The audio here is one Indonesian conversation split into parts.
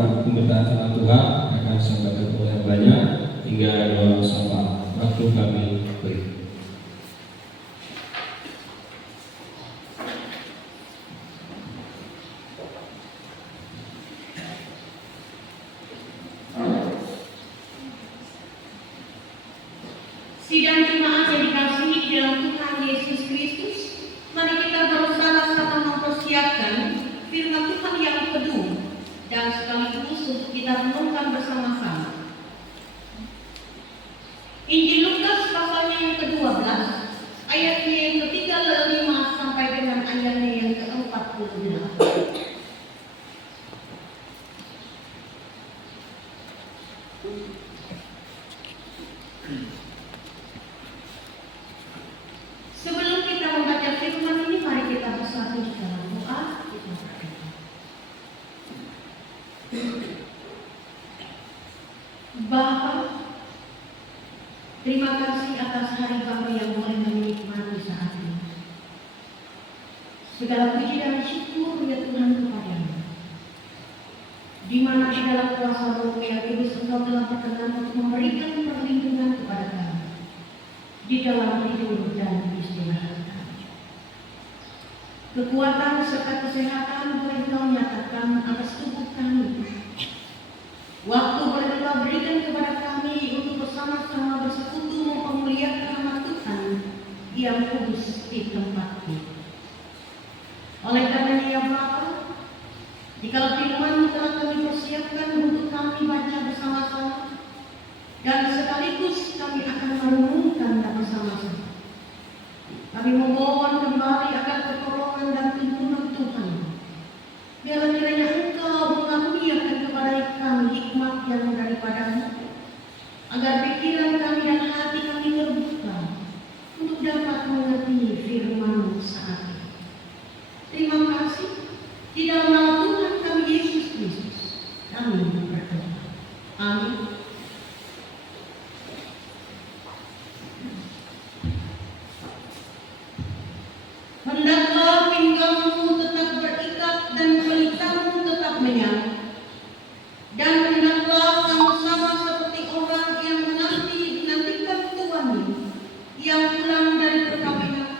berkat pemberitahan firman Tuhan akan disampaikan oleh yang banyak hingga doa sapa. Waktu kami beri. Sidang jemaat yang dikasihi dalam Tuhan Yesus Kristus, mari kita bersama-sama mempersiapkan firman Tuhan yang kedua dan sekaligus untuk kita renungkan bersama-sama. Injil Lukas pasalnya yang ke-12, ayatnya yang ke-35 sampai dengan ayatnya yang ke-48. Sebelum kita membaca firman ini, mari kita bersatu di dalam doa. Bapa, terima kasih atas hari kami yang boleh menikmati saat ini. Segala puji dan syukur ya Tuhan kepadamu, di mana di dalam kuasa-Mu yang kudus Engkau telah berkenan untuk memberikan perlindungan kepada kami di dalam hidup dan istirahat kami. Kekuatan serta kesehatan boleh Engkau nyatakan atas tubuh kami. Waktu boleh Engkau berikan kepada kami untuk bersama-sama bersekutu memuliakan nama Tuhan yang kudus di tempat ini. Oleh karenanya ya Bapa, jika firman telah kami persiapkan untuk kami baca bersama-sama, dan sekaligus kami akan merenungkan bersama-sama. Kami memohon kembali akan pertolongan dan tuntunan Tuhan. Biarlah kiranya Engkau mengaruniakan kepada kami hikmat yang daripada-Mu, agar pikiran kami dan hati kami terbuka untuk dapat mengerti firman-Mu saat ini. Terima kasih. Di dalam nama Tuhan kami Yesus Kristus, kami berdoa. Amin. Hendaklah pinggangmu tetap berikat dan pelitamu tetap menyala. Dan hendaklah kamu sama seperti orang yang menantikan tuannya yang pulang dari perkawinan,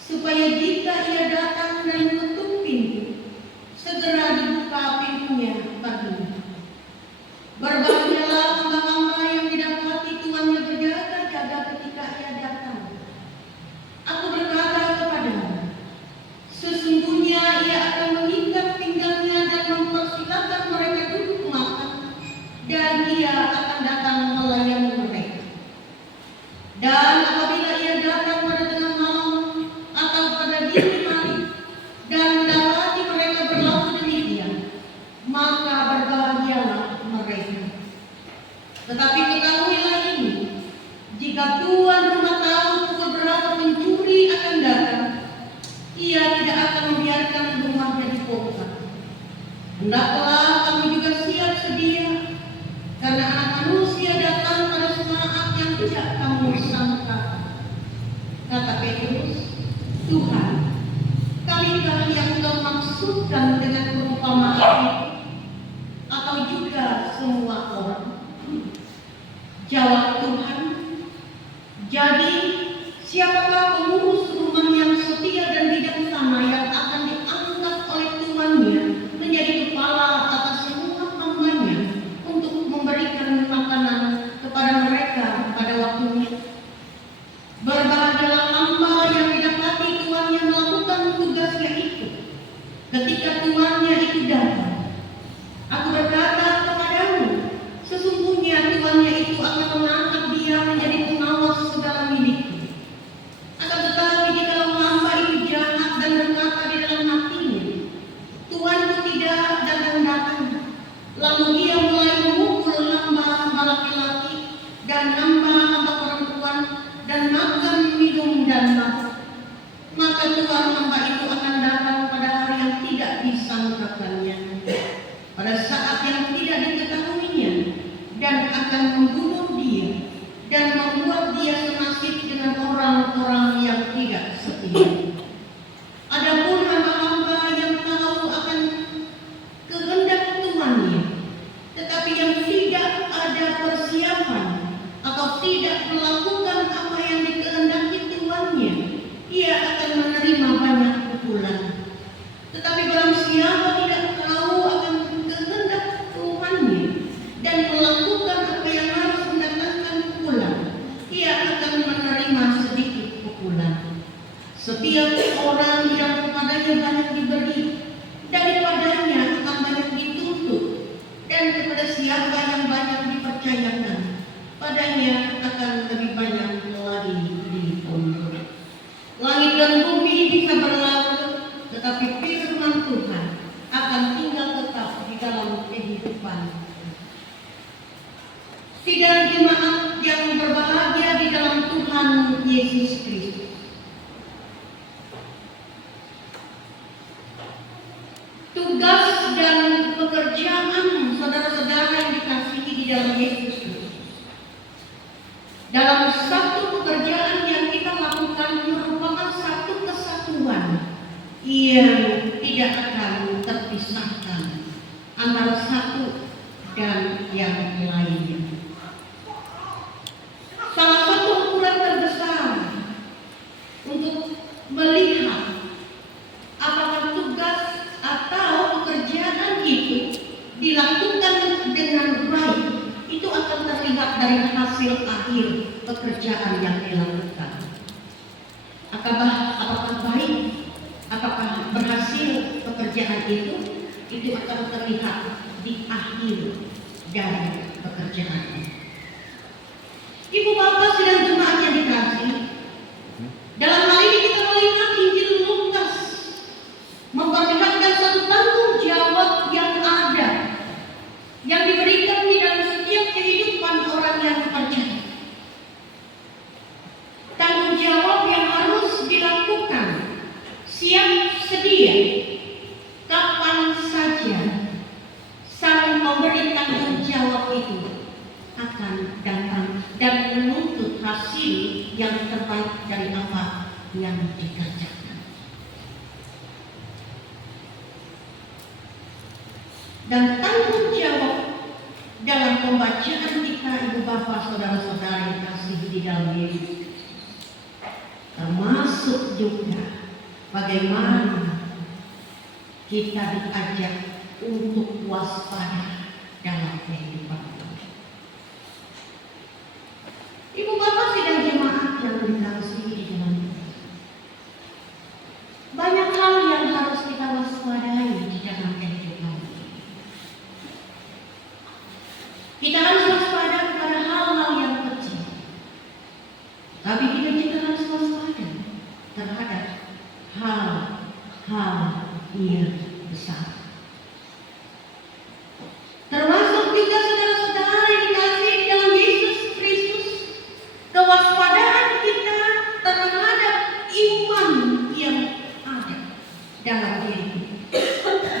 supaya jika ia datang dan mengetuk pintu, segera dibuka pintunya baginya. Berbahagialah hamba-hamba yang didapati tuannya berjaga-jaga ketika ia datang. Aku berkata kepadamu, sesungguhnya ia akan mengikat pinggangnya dan mempersilakan mereka duduk makan, dan ia akan datang melayani mereka. Dan apabila ia datang pada tengah malam atau pada dini hari dan mendapati mereka berlaku demikian, maka berbahagialah mereka. Tetapi ketahuilah ini, jika tuan rumah tahu pukul berapa pencuri akan datang, ia tidak akan membiarkan rumahnya dibongkar. Hendaklah kamu juga siap sedia, karena Anak Manusia datang pada saat yang tidak kamu sangka. Kata Petrus, Tuhan, kamikah yang Engkau maksudkan dengan perumpamaan itu, atau juga semua orang? Jawab Tuhan, jadi siapakah pengurus rumah yang setia dan bijaksana yang akan diangkat oleh tuannya menjadi kepala atas semua hambanya untuk memberikan makanan kepada mereka pada waktunya? Berbahagialah hamba yang didapati tuannya melakukan tugasnya itu ketika tuannya itu datang. Aku berkata kepadamu, sesungguhnya tuannya itu akan mengatur tidak melakukan apa yang dikehendaki tuannya, ia akan menerima banyak pukulan. Tetapi barang siapa tidak tahu akan kehendak Tuhannya dan melakukan apa yang harus mendatangkan pukulan, ia akan menerima sedikit pukulan. Setiap orang yang kepadanya banyak diberi, daripadanya akan banyak dituntut, dan kepada siapa yang banyak dipercayakan, padanya akan lebih banyak lagi dituntut. Langit dan bumi bisa berlalu, tetapi firman Tuhan akan tinggal tetap di dalam kehidupan. Sidang jemaat yang berbahagia di dalam Tuhan Yesus Kristus, tugas dan pekerjaan saudara-saudara yang dikasihi di dalam Yesus Kristus, dalam satu pekerjaan yang kita lakukan merupakan satu kesatuan yang tidak akan terpisahkan antara satu dan yang lainnya. Salah satu ukuran terbesar untuk melihat apakah tugas atau pekerjaan itu dilakukan dengan baik, itu akan terlihat dari hasil akhir pekerjaan yang dilakukan. Apakah baik, apakah berhasil pekerjaan itu akan terlihat di akhir dari pekerjaan. Ibu bapak sidang jemaat yang dikasihi, dalam hal ini kita melihat Injil Lukas memperlihatkan satu tanggung jawab yang ada, yang diberikan di dalam setiap kehidupan orang yang percaya. Tanggung jawab yang harus dilakukan siap sedia kapan saja sang pemberi tanggung jawab itu akan datang dan menuntut hasil yang terbaik dari apa yang dikerjakan. Dan tanggung jawab dalam pembacaan kita, ibu bapak, saudara-saudara yang kasih di dalam Yesus, termasuk juga bagaimana kita diajak untuk waspada dalam kehidupan. Ibu bapak sidang jemaat yang dikasihi di dalam Yesus, banyak hal yang harus kita waspadai di dalam kehidupan. Kita harus waspada kepada hal-hal yang kecil, tapi kita juga harus waspada terhadap hal-hal yang besar. Termasuk juga saudara-saudara yang dikasihi di dalam Yesus Kristus, kewaspadaan kita terhadap iman yang ada dalam diri kita.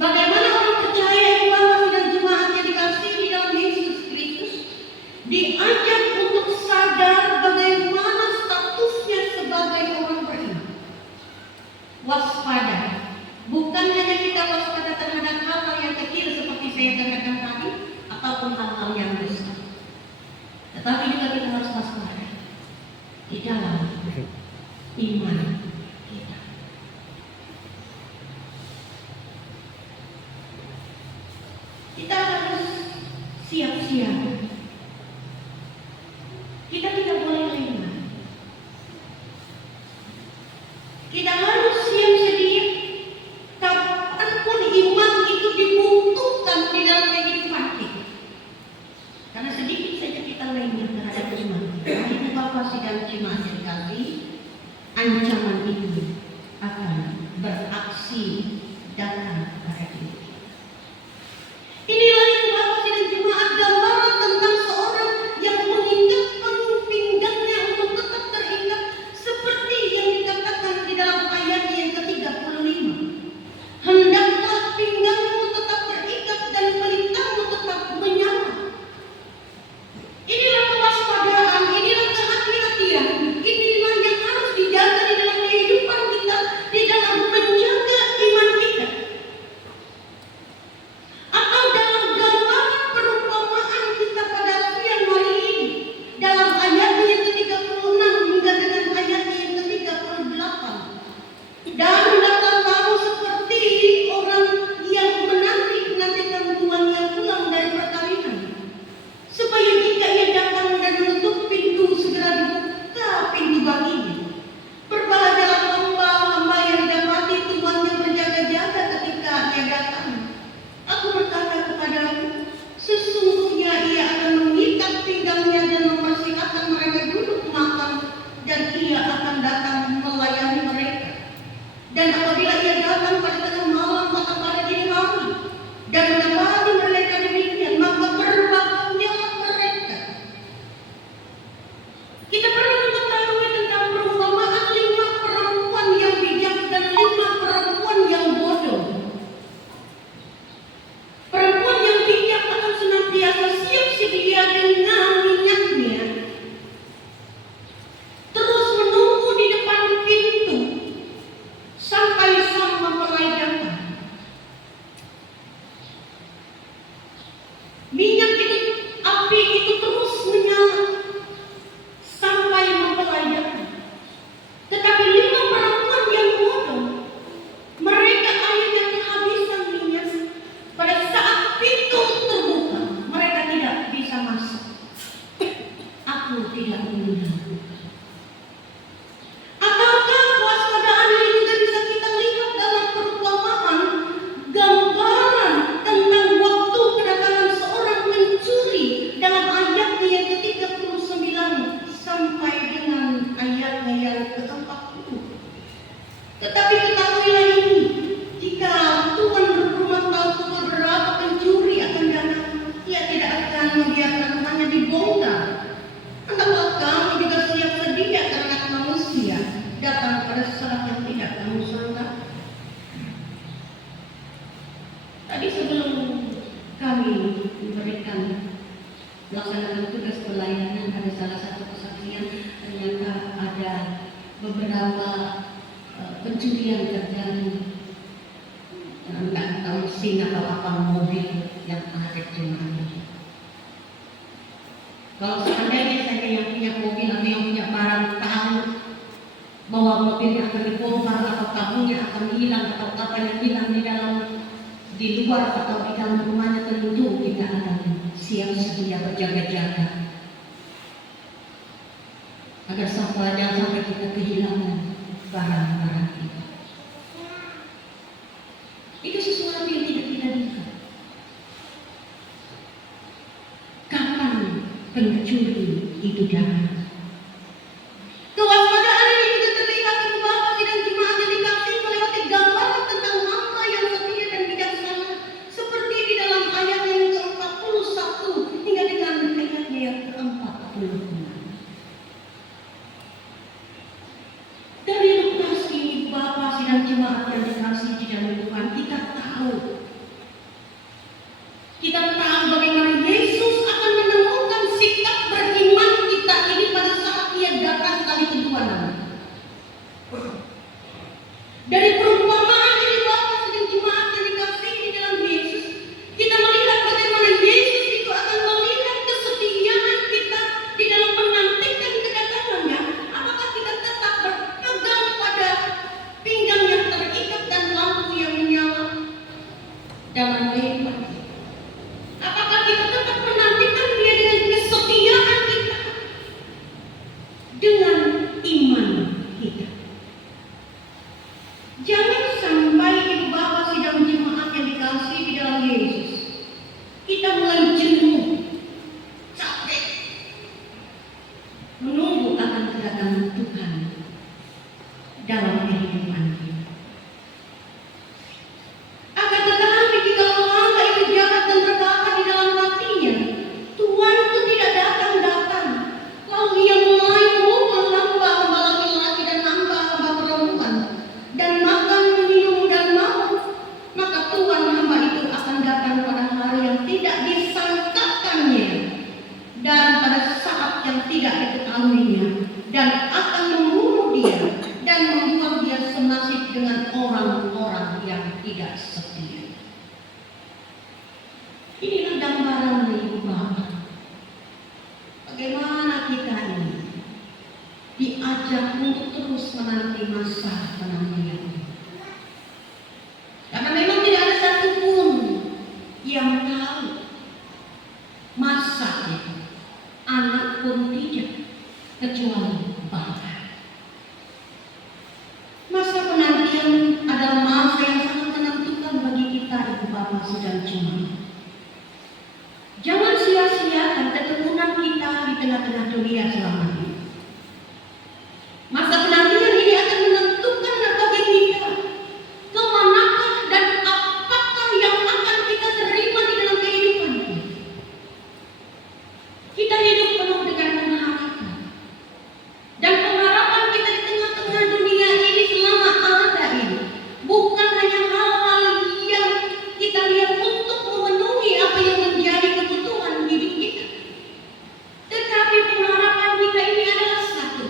Bagaimana orang percaya ibu bapak dan jemaat yang dikasihi di dalam Yesus Kristus diajak untuk sadar bagaimana statusnya sebagai orang beriman. Waspada, bukan hanya kita waspada terhadap hal-hal yang kecil seperti saya katakan tadi, ataupun hal-hal yang besar, tetapi juga kita harus waspada di dalam iman kita. Kita harus siap-siap. Kita tidak boleh lengah. Kita harus siap sedia kapanpun iman itu dibutuhkan di dalam kehidupan kita. Karena sedikit saja kita lengah terhadap iman, ibu bapak sidang jemaat yang dikasihi, ancaman itu akan beraksi datang kepada kita. Inilah ibu bapak sidang jemaat gambaran tentang seorang yang mengikatkan pinggangnya untuk tetap terikat, seperti yang dikatakan di dalam ayat yang ke-35. Hendaklah pinggangmu tetap terikat dan pelitamu tetap menyala. Inilah kewaspadaan, inilah kehati-hatian, diberikan melaksanakan tugas pelayanan, ada salah satu kesaksian ternyata ada beberapa pencurian terjadi, nggak tahu mesin atau apa mobil yang ada jemaah. Kalau seandainya saya yang punya mobil atau yang punya barang tahu bahwa mobilnya akan dibongkar atau kabelnya akan hilang atau apa yang hilang di luar atau di dalam rumahnya, tentu kita akan siap sedia berjaga-jaga agar jangan sampai kita kehilangan barang-barang kita. Itu sesuatu yang tidak kita duga. Kapan pencuri itu datang? Kewaspadaan ini juga terlihat di Bapak sidang jemaat yang dikasih melewati gambaran tentang hamba yang setia dan bijaksana, seperti di dalam ayat yang ke-41 hingga dengan ayatnya yang ke-46. Dari lepas ini Bapak sidang jemaat yang dikasih di dalam Tuhan, kita tahu bagaimana Yesus akan menemukan sikap beriman kita ini pada saat Dia datang kali kedua nanti. Dari perumpamaan ini Bapak sidang jemaat yang dikasih di dalam Yesus, kita melihat bagaimana Yesus itu akan melihat kesetiaan kita di dalam menantikan kedatangannya. Apakah kita tetap berpegang pada pinggang yang terikat dan lampu yang menyala dalam kehidupan? Apakah kita tetap menantikan Dia dengan kesetiaan kita, dengan iman kita? Jangan sampai Ibu Bapak sidang jemaat yang dikasih di dalam Yesus, kita mulai jenuh, capek, menunggu akan kedatangan Tuhan dalam kehidupan kita. Akan tetapi jika hamba itu jahat dan berkata di dalam hatinya, Tuhan itu tidak datang-datang, lalu ia mulai memukul hamba laki-laki dan hamba perempuan, dan makan, minum, dan mabuk, maka Tuhan hamba itu akan datang pada hari yang tidak disangkakannya dan pada saat yang tidak diketahuinya, dan akan membunuh dia dan membuat dia senasib dengan orang-orang yang tidak setia. Inilah gambaran Ibu Bapak, bagaimana kita ini diajak untuk terus menanti masa penantian. Karena memang tidak ada satupun yang tahu masa itu, anak pun tidak, kecuali Bapa. Masa penantian adalah masa yang sangat menentukan bagi kita Ibu Bapak sidang jemaat. Jangan sia-siakan ketekunan kita di tengah-tengah dunia selama ini. Masa penantian ini akan menentukan bagi kita kemanakah dan apakah yang akan kita terima di dalam kehidupan kita. Kita hidup penuh dengan pengharapan, dan pengharapan kita di tengah-tengah dunia ini selama ada ini bukan hanya hal-hal yang kita lihat untuk memenuhi apa yang menjadi kebutuhan hidup kita, tetapi pengharapan kita ini adalah satu: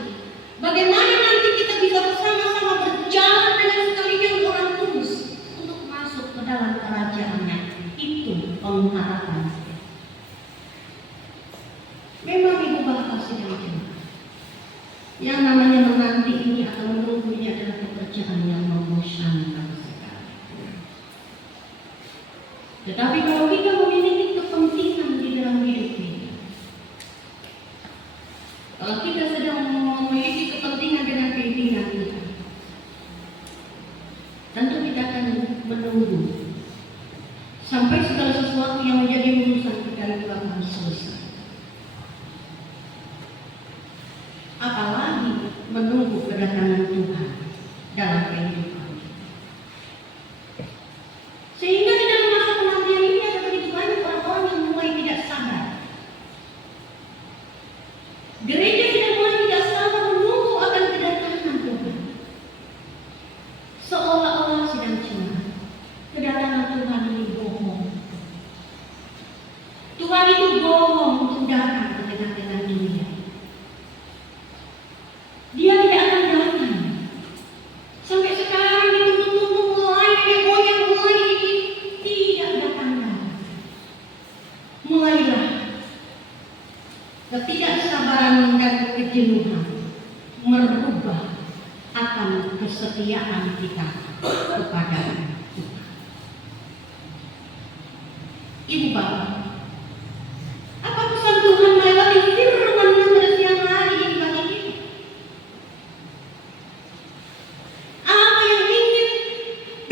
bagaimana nanti kita bisa bersama-sama berjalan dengan sekalian orang kudus untuk masuk ke dalam kerajaan-Nya. Itu pengharapan kita. Memang Ibu Bapak sidang jemaat, yang namanya menanti ini atau menunggu ini adalah pekerjaan yang membosankan sekali. Tetapi kalau kita memiliki kepentingan di dalam hidup kita, kalau kita sedang memiliki kepentingan dengan pimpinan kita, tentu kita akan menunggu sampai segala sesuatu yang menjadi urusan kita itu akan selesai. Apalagi menunggu kedatangan Tuhan dalam kehidupan kita. Sehingga di dalam masa penantian ini ada begitu banyak Tuhan itu bohong untuk datang ke tengah-tengah dunia. Dia tidak akan datang. Sampai sekarang ditunggu-tunggu mulai nenek mulai ini tidak datang. Mulailah ketidaksabaran dan kejenuhan merubah akan kesetiaan kita kepada Tuhan. Ibu Bapak, apa pesan Tuhan melewati firman pada siang hari ini bagi kita? Apa yang ingin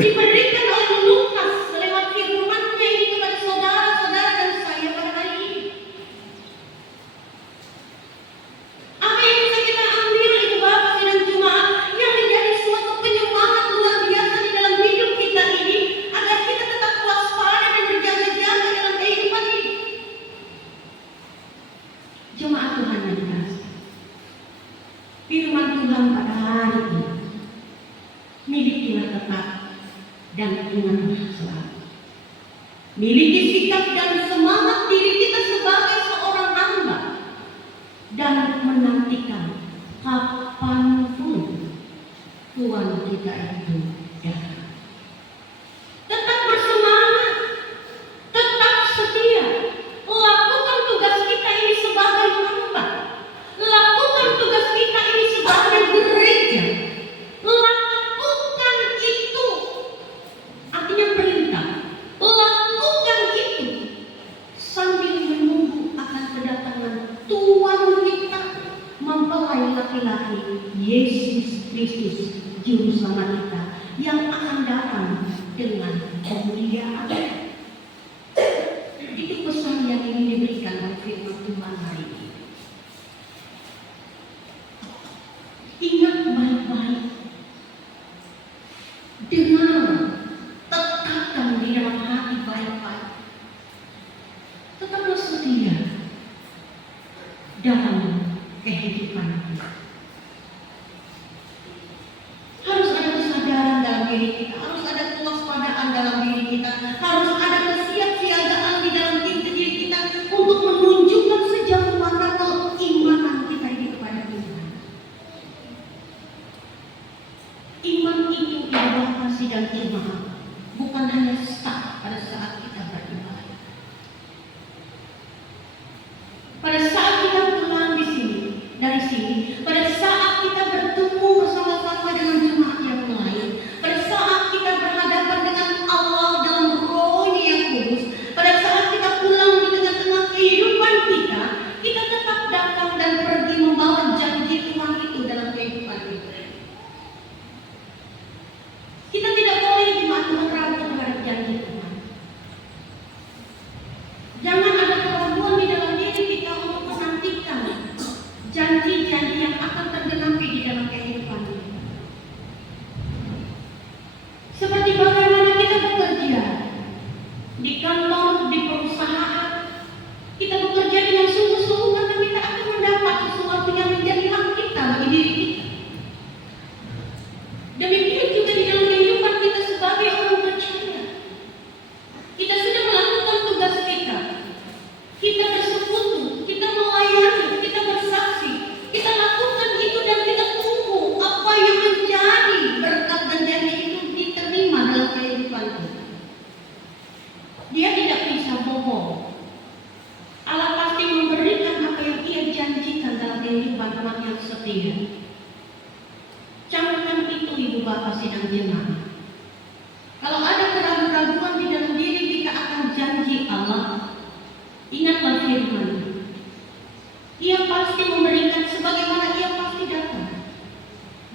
diberikan oleh Lukas lewat firman-Nya ini kepada saudara-saudara dan saya pada hari ini? Apa yang bisa kita ambil, Ibu Bapak dan Jemaat, yang menjadi suatu penyemangat luar biasa di dalam hidup kita ini, agar kita tetap waspada dan berjaga-jaga dalam kehidupan ini? Jemaat Tuhan yang dikasihi, firman Tuhan pada hari ini, milikilah tetap dan ingatlah selalu. Miliki sikap dan semangat diri kita sebagai seorang hamba dan menantikan kapanpun Tuhan kita itu datang. Tetap bersemangat, tetap setia, lakukan tugas kita ini sebagai hamba, lakukan tugas kita ini sebagai gereja, lakukan itu, artinya perintah, lakukan itu sambil menunggu akan kedatangan Tuhan kita, mempelai laki-laki Yesus Kristus, Juru Selamat kita, yang akan datang dengan kemuliaan. Itu pesan yang ingin diberikan oleh firman Tuhan hari ini. Ingat baik-baik, dengar, tetapkan di dalam hati baik-baik. Tetaplah setia dalam kehidupan kita. Harus ada kesadaran dalam diri kita, harus ada kewaspadaan dalam diri kita, harus ada kesiapsiagaan di dalam diri kita untuk menunjukkan sejauh mana keimanan kita ini kepada Tuhan. Iman itu adalah kasih dan iman, bukan hanya stuck pada saat kita beribadah. Pada saat kita pulang dari sini, pada saat kita bertemu bersama-sama dengan jemaat yang lain, pada saat kita berhadapan dengan Allah dalam Roh-Nya yang kudus, pada saat kita pulang di tengah-tengah kehidupan kita, kita tetap datang dan pergi membawa janji Tuhan itu dalam kehidupan kita. Kita tidak boleh jemaat Tuhan ragu terhadap janji Tuhan. Jangan ada keraguan di dalam diri kita untuk menantikan janji-janji yang akan tergenapi di dalam kehidupan kita. Seperti bagaimana kita bekerja di kantor, di perusahaan, kita bekerja dengan sungguh-sungguh karena kita akan mendapat sesuatu yang menjadi hak kita bagi diri kita. Demikian juga di dalam kehidupan kita sebagai orang percaya. Kita sudah melakukan tugas kita. Kita bersekutu, kita melayani, kita bersaksi, kita lakukan itu dan kita tunggu apa yang menjadi berkat dan janji itu diterima dalam kehidupan kita. Dia tidak bisa bohong. Allah pasti memberikan apa yang Ia janjikan dalam kehidupan umat yang setia. Camkan itu, Ibu Bapak sidang jemaat. Kalau ada keraguan-keraguan di dalam diri kita akan janji Allah, ingatlah firman. Ia pasti memberikan sebagaimana Ia pasti datang.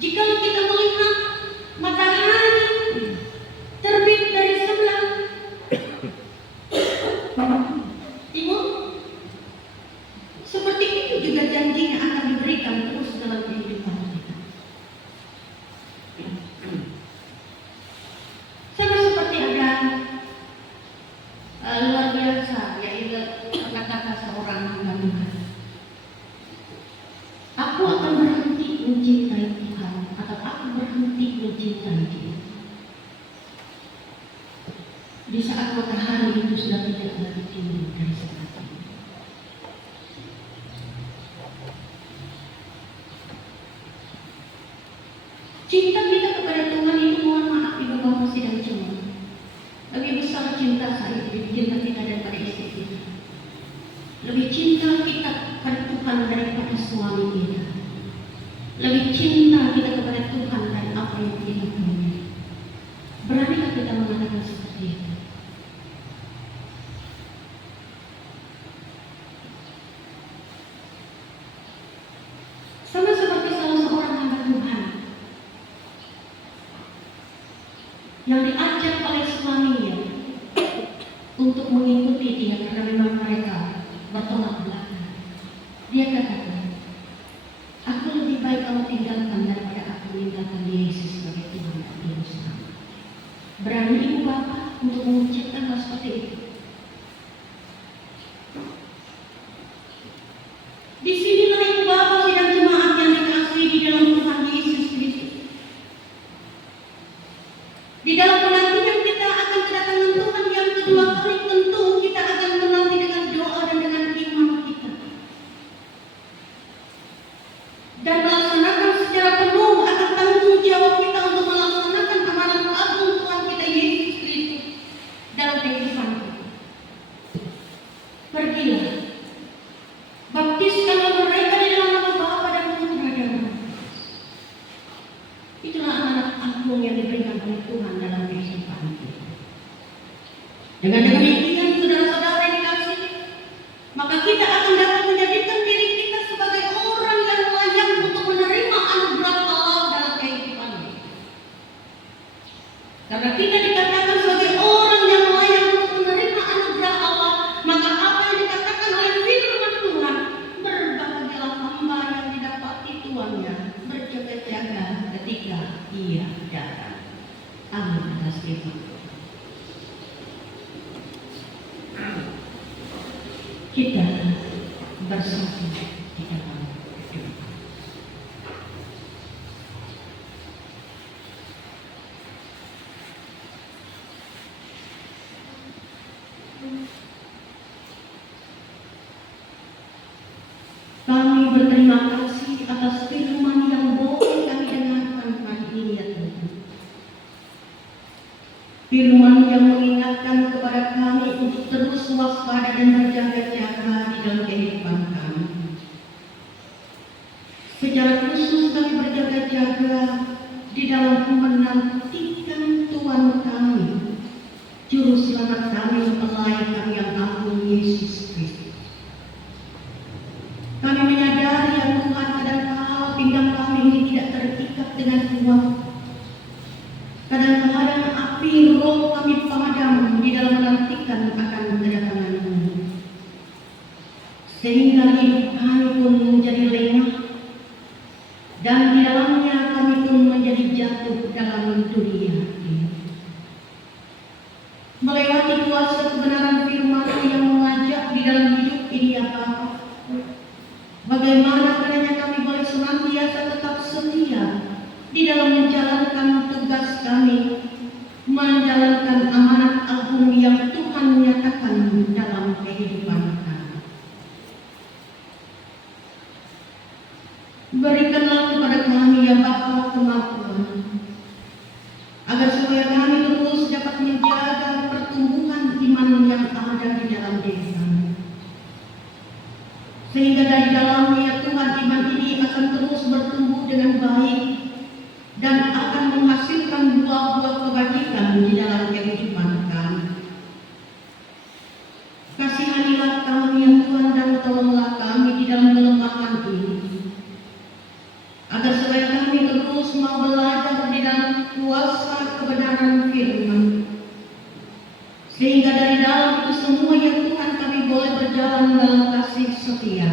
Jika kita melihat matahari terbit dari sebelah timur, seperti itu juga janjinya akan diberikan terus dalam kehidupan kita. Sama seperti ada luar biasa, yaitu kata-kata seorang hamba Tuhan. Aku akan berhenti mencintai Tuhan, atau aku berhenti mencintai Dia di saat matahari itu sudah tidak lagi timbul dari selatan. Cinta kita kepada Tuhan itu, mohon maaf Ibu Bapak sidang jemaat, lebih besar cinta saya, cinta kita daripada istri kita. Lebih cinta kita kepada Tuhan daripada suami kita. Lebih cinta kita kepada Tuhan dari apa yang kita punya. Beranikah kita mengatakan seperti itu? Sama seperti salah seorang hamba Tuhan yang diajak oleh suaminya untuk mengikuti dia karena memang mereka bertolak belakang. Dia katakan, aku lebih baik kamu tinggalkan daripada aku meninggalkan Yesus sebagai Tuhan dan Juru Selamat. Berani Ibu Bapak untuk mengucapkan hal seperti itu? Di sinilah Ibu Bapak sidang jemaat yang dikasihi di dalam Tuhan Yesus Kristus. Di dalam penantian kita akan kedatangan Tuhan yang kedua kali, tentu kita akan menanti dengan doa dan dengan iman kita. Dan melaksanakan secara penuh akan tanggung jawab kita untuk melaksanakan amanat agung Tuhan kita Yesus Kristus dalam kehidupan kita. Pergilah, baptiskanlah mereka di dalam nama Bapa dan Putra dan Roh Kudus. Itulah amanat agung yang diberikan oleh Tuhan dalam kehidupan kita. Dengan demikian, saudara-saudara yang dikasihi, maka kita akan dapat menjadikan diri kita sebagai orang yang layak untuk menerima anugerah Allah dalam kehidupan kita. Karena kita dikatakan sebagai orang yang layak untuk menerima anugerah Allah, maka apa yang dikatakan oleh firman Tuhan, berbahagialah hamba yang didapati tuannya berjaga-jaga ketika ia datang. Amin atas firman Tuhan. Kita bersatu di dalam doa. Kami berterima kasih atas firman yang boleh kami dengarkan hari ini ya Tuhan. Firman yang mengingatkan kepada kami untuk terus waspada dan berjaga-jaga di dalam kehidupan kami. Secara khusus kami berjaga-jaga di dalam menantikan Tuhan kami, Juru Selamat kami, Mempelai kami yang agung, Yesus Kristus. Kami menyadari ya Tuhan, kadang-kala pinggang kami ini tidak terikat dengan kuat. Kadang-kala api roh kami padam di dalam menantikan akan kedatangan-Mu, sehingga hidup kami pun menjadi lengah dan di dalamnya kami pun menjadi jatuh dalam dunia ini. Melewati kuasa kebenaran firman yang mengajak di dalam hidup ini ya Bapa, bagaimana kiranya kami boleh senantiasa tetap setia di dalam menjalankan tugas kami, menjalankan amanat agung yang Tuhan nyatakan dalam kehidupan kami. Berikanlah kepada kami ya Bapa kemampuan, agar supaya kami terus dapat menjaga pertumbuhan iman yang ada di dalam diri kami. Sehingga dari dalamnya ya Tuhan, iman ini akan terus bertumbuh dengan baik dan akan menghasilkan buah-buah kebajikan di dalam kehidupan kami. Kasihanilah kami ya Tuhan dan tolonglah kami di dalam kelemahan ini, agar supaya kami terus mau belajar di dalam kuasa kebenaran firman, sehingga dari dalam itu semua ya Tuhan kami boleh berjalan dalam kasih setia.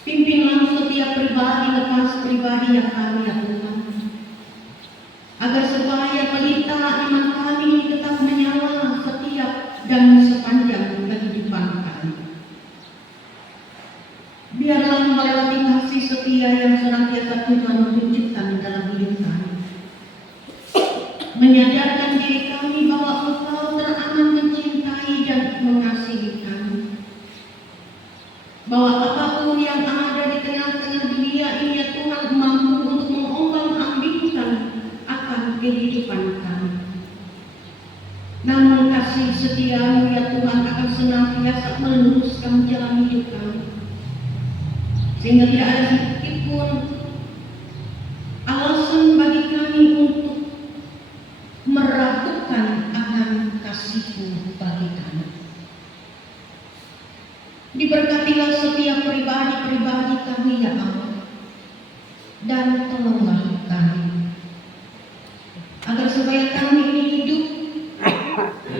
Pimpinlah setiap pribadi lepas pribadi yang kami ya Tuhan, agar supaya pelita iman kami ini tetap menyala setiap dan sepanjang kehidupan kami. Biarlah melewati kasih setia yang senantiasa Tuhan tunjukkan dalam hidup kami, menyadarkan diri kami bahwa Engkau teramat mencintai dan mengasihi kami, bahwa apapun yang ada di tengah-tengah dunia ini ya Tuhan mampu senantiasa meluruskan jalan hidup kami, sehingga tidak ada sedikit pun alasan bagi kami untuk meragukan akan kasih-Mu bagi kami. Diberkatilah setiap pribadi-pribadi kami ya Allah, dan tolonglah kami agar supaya kami ini hidup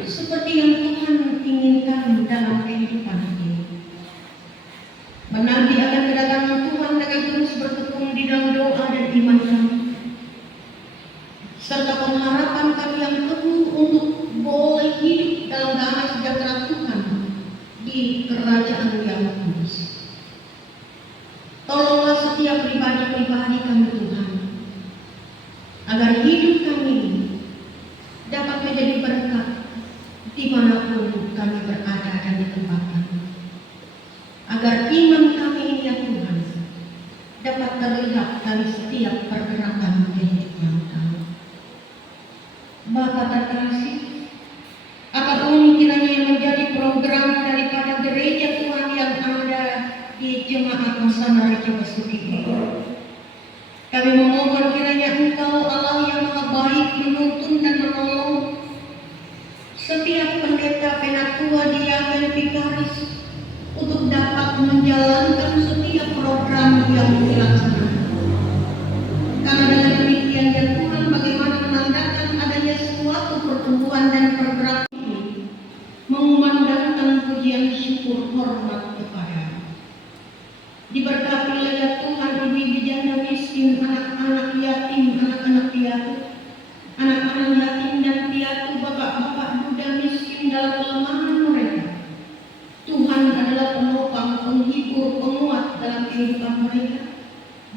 seperti yang Tuhan inginkan dalam kehidupan ini. Menanti akan kedatangan Tuhan dengan terus bertekun di dalam doa dan iman kami, serta pengharapan kami yang penuh untuk boleh hidup dalam damai sejahtera Tuhan di kerajaan yang kudus. Tolonglah setiap pribadi-pribadi kami Tuhan, agar hidup kami dapat menjadi berkat dimanapun kami berada dan ditempatkan, agar iman kami ini ya Tuhan dapat terlihat dari setiap pergerakan kehidupan kami. Bapa terkasih, apapun kiranya yang menjadi program daripada gereja Tuhan yang ada di Jemaat Nusantara Jawa Basuki ini, kami memohon kiranya Engkau Allah yang Maha Baik menuntun dan menolong setiap pendeta, penatua, diaken, vikaris untuk dapat menjalankan setiap program yang dilaksanakan. Karena dengan demikian ya Tuhan, bagaimana menandakan adanya suatu pertumbuhan dan pergerakan ini, mengumandangkan pujian syukur hormat kepada-Mu. Diberkatilah ya Tuhan ibu-ibu janda miskin, anak-anak yatim, anak-anak piatu, anak-anak yatim dan piatu, bapak-bapak muda miskin dalam kelemahan mereka. Tuhan adalah penopang, penghibur, penguat dalam kehidupan mereka,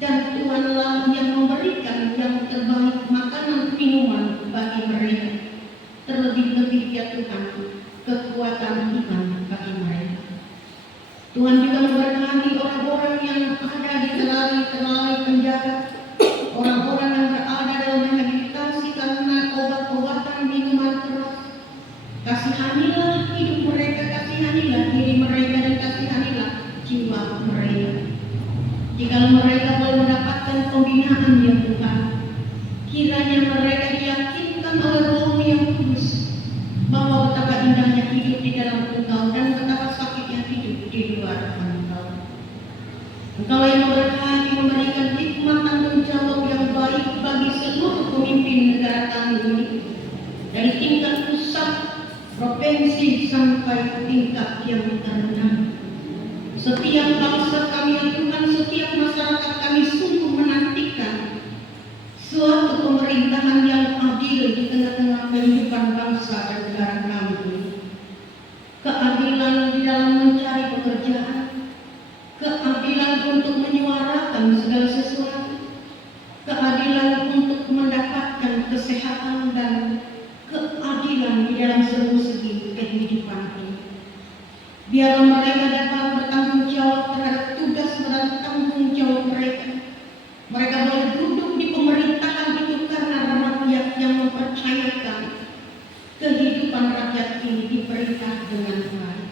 dan Tuhanlah yang memberikan yang terbaik makanan minuman bagi mereka. Terlebih-lebih ya Tuhan, kekuatan iman bagi mereka. Tuhan juga memberkati orang-orang yang ada di terai-terai penjara, orang-orang yang berada dalam rehabilitasi karena obat-obatan minuman keras. Kasihanilah hidup mereka, kasihanilah diri mereka, dan kasihanilah jiwa mereka. Jika mereka boleh mendapatkan pembinaan ya Tuhan, kiranya mereka diyakinkan oleh Roh yang kudus bahwa betapa indahnya hidup di dalam Engkau dan betapa sakitnya hidup di luar Engkau. Engkau yang memberkati, memberikan hikmat tanggung jawab yang baik bagi seluruh pemimpin negara kami ini, dari tingkat pusat, provinsi sampai tingkat yang terendah. Setiap bangsa kami ya Tuhan, setiap masyarakat kami sungguh menantikan suatu pemerintahan yang adil di tengah-tengah kehidupan bangsa dan negara kami ini. Keadilan di dalam mencari pekerjaan, keadilan untuk menyuarakan segala sesuatu, keadilan untuk mendapatkan kesehatan, dan keadilan di dalam seluruh segi kehidupan ini. Biarlah mereka dapat bertanggung jawab terhadap tugas dan tanggung jawab mereka. Mereka boleh duduk di pemerintahan itu karena rakyat yang mempercayakan kehidupan rakyat ini diperintah dengan baik.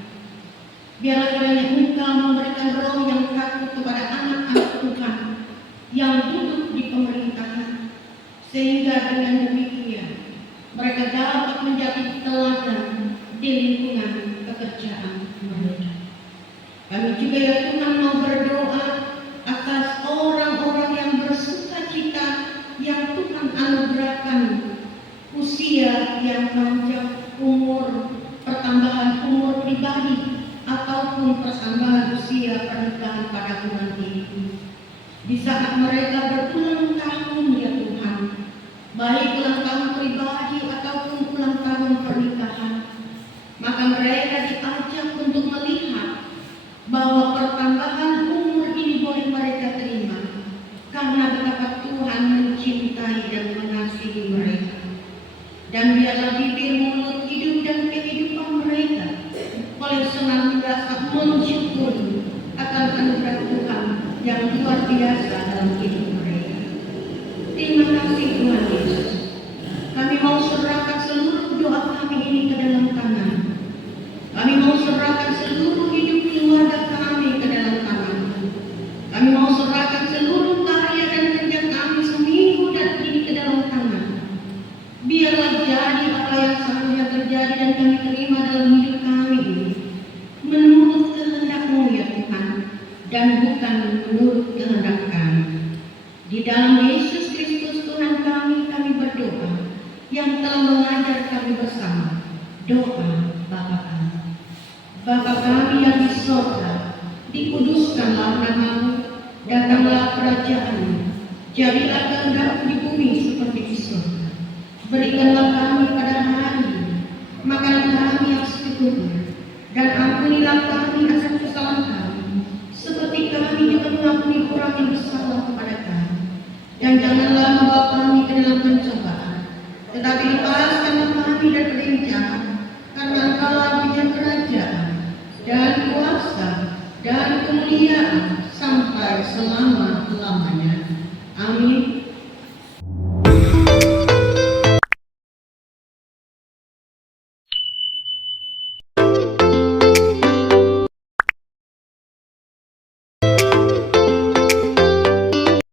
Biarlah kiranya Engkau memberikan roh yang takut kepada anak-anak Tuhan yang duduk di pemerintahan, sehingga dengan demikian mereka dapat menjadi teladan di lingkungan pekerjaan mereka. Kami juga ya Tuhan mau berdoa atas orang-orang yang bersuka cita yang Tuhan anugerahkan usia yang panjang, umur, pertambahan umur pribadi, ataupun pertambahan usia pernikahan pada bulan ini. Di saat mereka berulang tahun ya Tuhan, baik ulang tahun pribadi ataupun ulang tahun pernikahan, maka mereka diajak untuk melihat bahwa pertambahan umur ini boleh mereka terima karena betapa Tuhan mencintai dan mengasihi mereka. Dan biarlah bibir, mulut, hidup, dan kehidupan mereka boleh senantiasa mensyukuri akan anugerah Tuhan yang luar biasa dalam hidup mereka. Terima kasih Tuhan Yesus. Kami mau serahkan seluruh doa kami ini ke dalam tangan. Kami mau serahkan seluruh dan bukan menurut kehendak kami. Di dalam Yesus Kristus Tuhan kami berdoa, yang telah mengajar kami bersama. Doa Bapa kami. Bapa kami yang di sorga, dikuduskanlah namamu, datanglah kerajaanmu, jadilah kehendakmu di bumi seperti di sorga. Berikanlah kami pada hari ini makanan kami yang secukupnya, dan ampunilah kami atas kesalahan kami, seperti kami juga mengampuni orang yang bersalah kepada kami. Dan janganlah membawa kami ke dalam pencobaan, tetapi lepaskanlah kami daripada yang jahat, karena Engkaulah punya kerajaan dan kuasa dan kemuliaan sampai selama-lamanya. Amin.